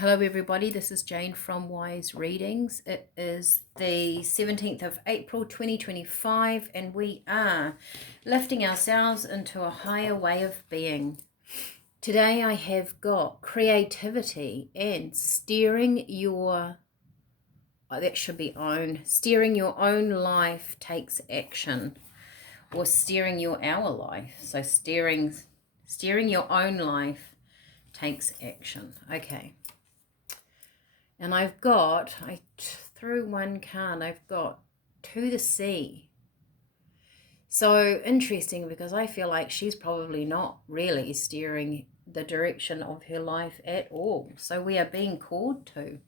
Hello everybody, this is Jane from Wise Readings. It is the 17th of April 2025 and we are lifting ourselves into a higher way of being. Today I have got creativity and steering your own life takes action, or steering our life. So steering your own life takes action. Okay. And I threw one card, I've got to the sea. So interesting, because I feel like she's probably not really steering the direction of her life at all. So we are being called to.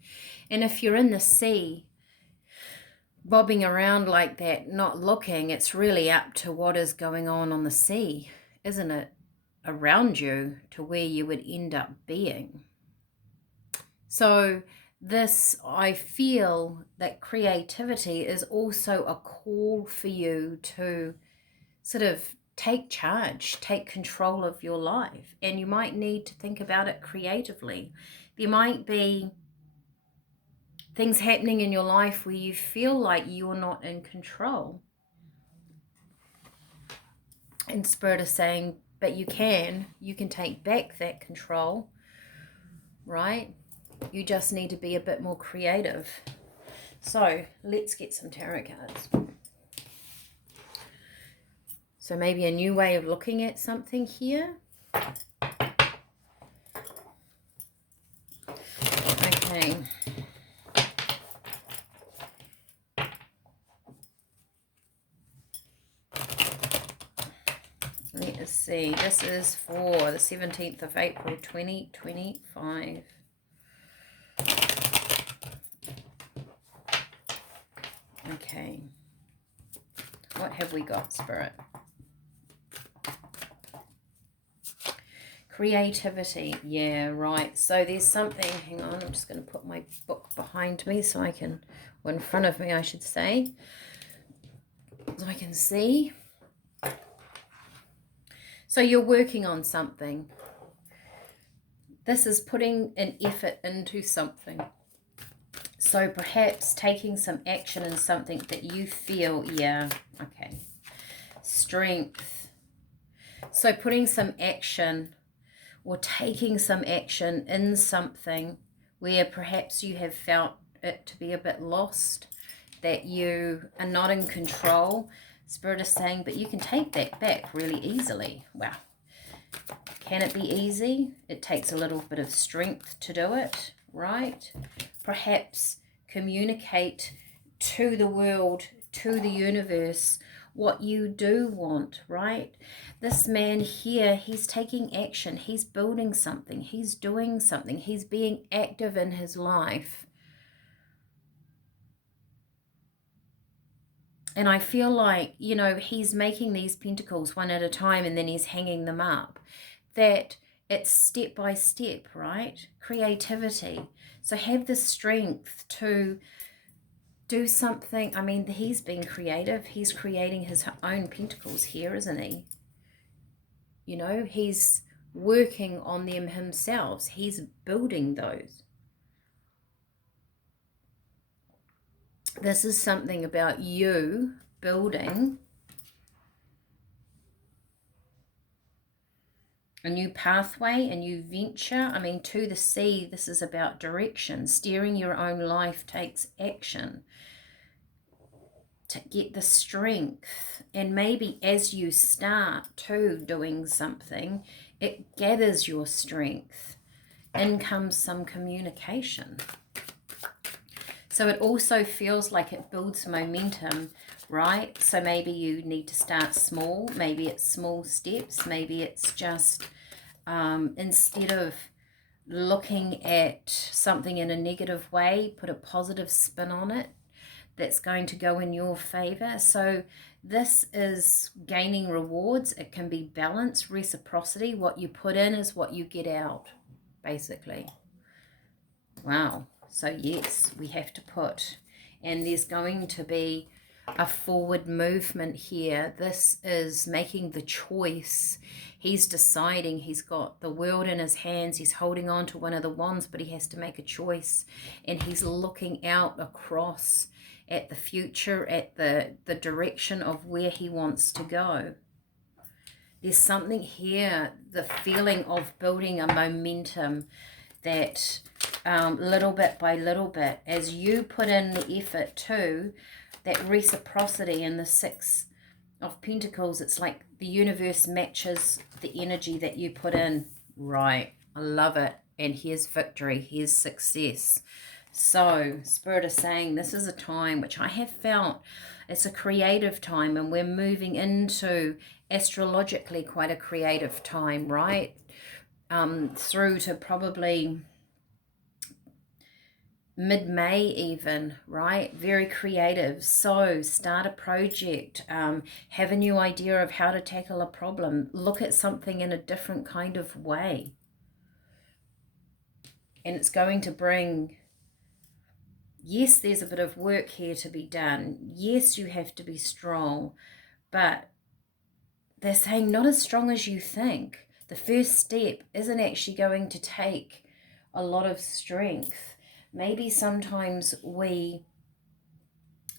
And if you're in the sea, bobbing around like that, not looking, it's really up to what is going on the sea, isn't it? Around you to where you would end up being. So I feel that creativity is also a call for you to sort of take charge, take control of your life. And you might need to think about it creatively. There might be things happening in your life where you feel like you're not in control. And Spirit is saying, but you can take back that control, right? You just need to be a bit more creative. So let's get some tarot cards. So maybe a new way of looking at something here. Okay. Let us see. This is for the 17th of April 2025. Okay. What have we got, Spirit? Creativity. Yeah, right. So there's something, hang on, I'm just going to put my book behind me so I can, or in front of me I should say, so I can see. So you're working on something. This is putting an effort into something. So perhaps taking some action in something that you feel, yeah, okay. Strength. So putting some action or taking some action in something where perhaps you have felt it to be a bit lost, that you are not in control. Spirit is saying, but you can take that back really easily. Wow. Can it be easy? It takes a little bit of strength to do it, right? Perhaps communicate to the world, to the universe, what you do want, right? This man here, he's taking action. He's building something. He's doing something. He's being active in his life. And I feel like, you know, he's making these pentacles one at a time and then he's hanging them up. That it's step by step, right? Creativity. So have the strength to do something. I mean, he's being creative. He's creating his own pentacles here, isn't he? You know, he's working on them himself. He's building those. This is something about you building a new pathway, a new venture. I mean, to the sea, this is about direction. Steering your own life takes action. To get the strength, and maybe as you start to doing something, it gathers your strength. In comes some communication. So it also feels like it builds momentum, right? So maybe you need to start small. Maybe it's small steps. Maybe it's just instead of looking at something in a negative way, put a positive spin on it that's going to go in your favor. So this is gaining rewards. It can be balance, reciprocity. What you put in is what you get out, basically. Wow. So yes, we have to put, and there's going to be a forward movement here. This is making the choice. He's deciding. He's got the world in his hands. He's holding on to one of the wands, but he has to make a choice. And he's looking out across at the future, at the direction of where he wants to go. There's something here, the feeling of building a momentum that little bit by little bit, as you put in the effort too, that reciprocity in the Six of Pentacles, it's like the universe matches the energy that you put in. Right, I love it. And here's victory, here's success. So Spirit is saying this is a time which I have felt it's a creative time, and we're moving into astrologically quite a creative time, right? Through to probably mid-May even, right? Very creative. So start a project, have a new idea of how to tackle a problem, look at something in a different kind of way. And it's going to bring, yes, there's a bit of work here to be done. Yes, you have to be strong, but they're saying not as strong as you think. The first step isn't actually going to take a lot of strength. Maybe sometimes we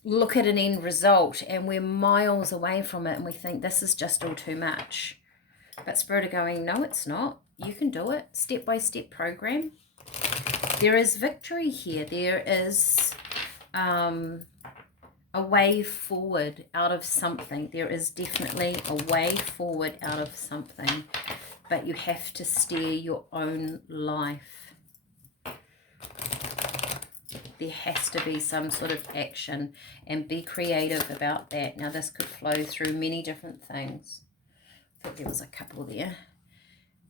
look at an end result and we're miles away from it and we think this is just all too much. But Spirit are going, no, it's not. You can do it. Step-by-step program. There is victory here. There is a way forward out of something. There is definitely a way forward out of something. But you have to steer your own life. There has to be some sort of action, and be creative about that. Now this could flow through many different things. I thought there was a couple there.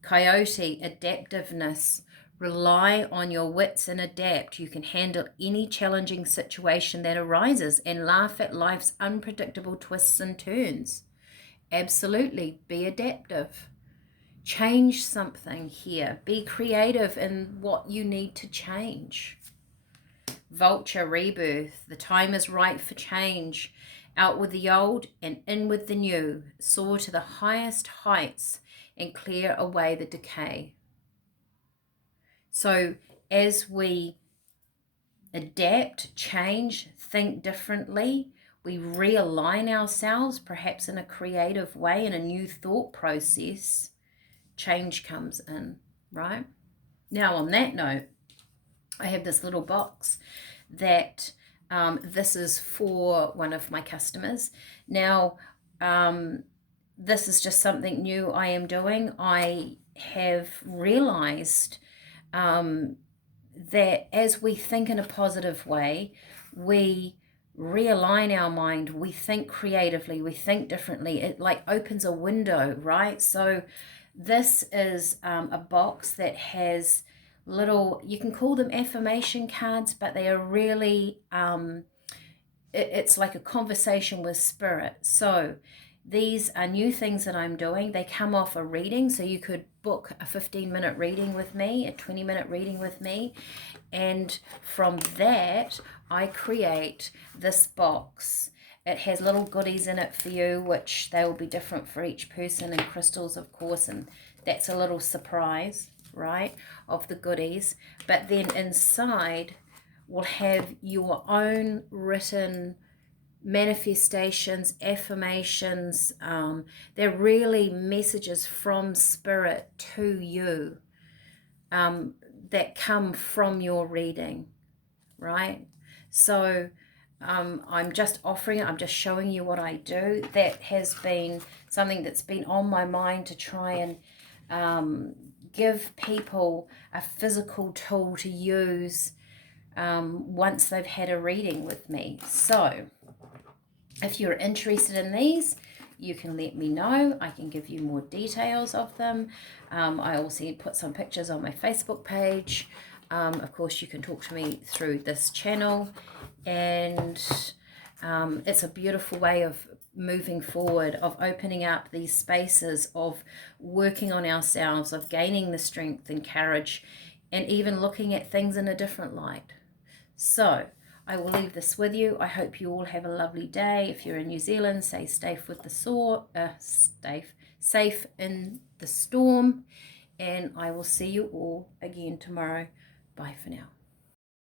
Coyote, adaptiveness. Rely on your wits and adapt. You can handle any challenging situation that arises and laugh at life's unpredictable twists and turns. Absolutely, be adaptive. Change something here. Be creative in what you need to change. Vulture, rebirth. The time is right for change. Out with the old and in with the new. Soar to the highest heights and clear away the decay. So as we adapt, change, think differently, we realign ourselves, perhaps in a creative way, in a new thought process, change comes in, right? Now, on that note, I have this little box that this is for one of my customers. Now, this is just something new I am doing. I have realized that as we think in a positive way, we realign our mind, we think creatively, we think differently. It like opens a window, right? So this is a box that has little, you can call them affirmation cards, but they are really, it's like a conversation with Spirit. So these are new things that I'm doing. They come off a reading, so you could book a 15-minute reading with me, a 20-minute reading with me, and from that I create this box. It has little goodies in it for you, which they will be different for each person, and crystals, of course, and that's a little surprise, right, of the goodies. But then inside will have your own written manifestations, affirmations. They're really messages from Spirit to you that come from your reading, right? So I'm just offering it. I'm just showing you what I do. That has been something that's been on my mind, to try and give people a physical tool to use once they've had a reading with me. So if you're interested in these, you can let me know. I can give you more details of them. I also put some pictures on my Facebook page. Of course, you can talk to me through this channel. And it's a beautiful way of moving forward, of opening up these spaces, of working on ourselves, of gaining the strength and courage, and even looking at things in a different light. So I will leave this with you. I hope you all have a lovely day. If you're in New Zealand, stay safe with the safe in the storm. And I will see you all again tomorrow. Bye for now.